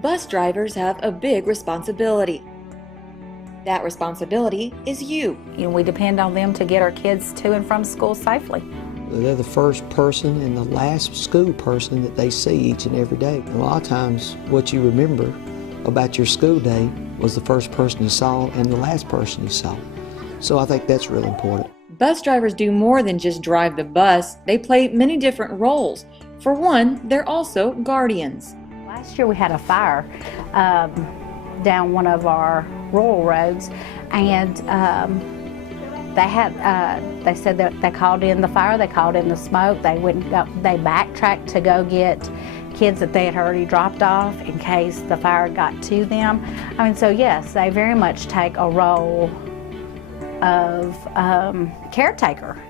Bus drivers have a big responsibility. That responsibility is you. We depend on them to get our kids to and from school safely. They're the first person and the last school person that they see each and every day. A lot of times what you remember about your school day was the first person you saw and the last person you saw. So I think that's really important. Bus drivers do more than just drive the bus. They play many different roles. For one, they're also guardians. Last year we had a fire down one of our rural roads, and they said that they called in the fire, they called in the smoke, they backtracked to go get kids that they had already dropped off in case the fire got to them. So yes, they very much take a role of caretaker.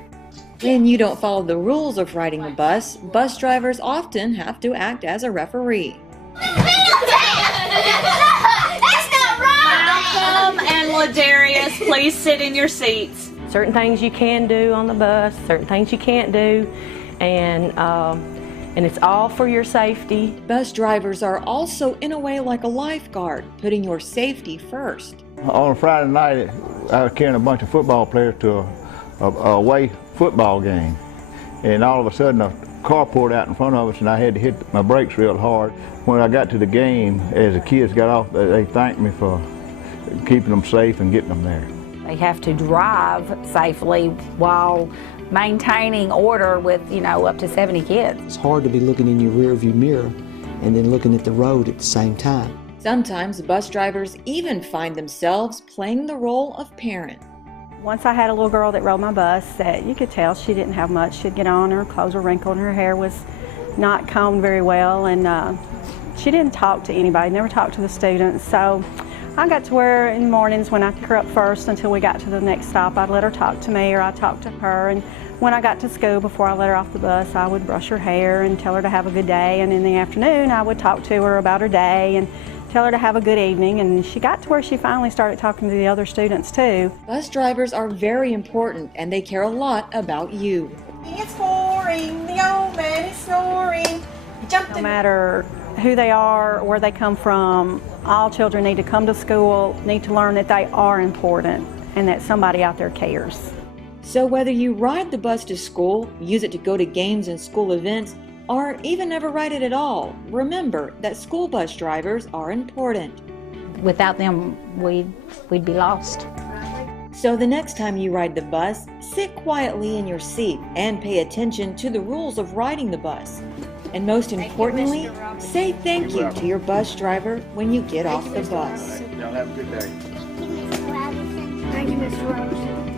When you don't follow the rules of riding the bus, bus drivers often have to act as a referee. Malcolm and Ladarius, please sit in your seats. Certain things you can do on the bus, certain things you can't do, and it's all for your safety. Bus drivers are also, in a way, like a lifeguard, putting your safety first. On a Friday night, I was carrying a bunch of football players to a away football game, and all of a sudden a car pulled out in front of us and I had to hit my brakes real hard. When I got to the game, as the kids got off, they thanked me for keeping them safe and getting them there. They have to drive safely while maintaining order with, up to 70 kids. It's hard to be looking in your rearview mirror and then looking at the road at the same time. Sometimes bus drivers even find themselves playing the role of parent. Once I had a little girl that rode my bus that you could tell she didn't have much. She'd get on, her clothes were wrinkled, and her hair was not combed very well, and she didn't talk to anybody, never talked to the students. So I got to where in the mornings when I pick her up first until we got to the next stop, I'd let her talk to me or I'd talk to her. And when I got to school, before I let her off the bus, I would brush her hair and tell her to have a good day. And in the afternoon, I would talk to her about her day and tell her to have a good evening. And she got to where she finally started talking to the other students too. Bus drivers are very important and they care a lot about you. It's snoring, the old man is snoring. No matter who they are, where they come from, all children need to come to school, need to learn that they are important and that somebody out there cares. So whether you ride the bus to school, use it to go to games and school events, or even never ride it at all, remember that school bus drivers are important. Without them, we'd be lost. So the next time you ride the bus, sit quietly in your seat and pay attention to the rules of riding the bus. And most importantly, say thank you to your bus driver when you get off the bus. Y'all have a good day. Thank you, Mr. Robinson.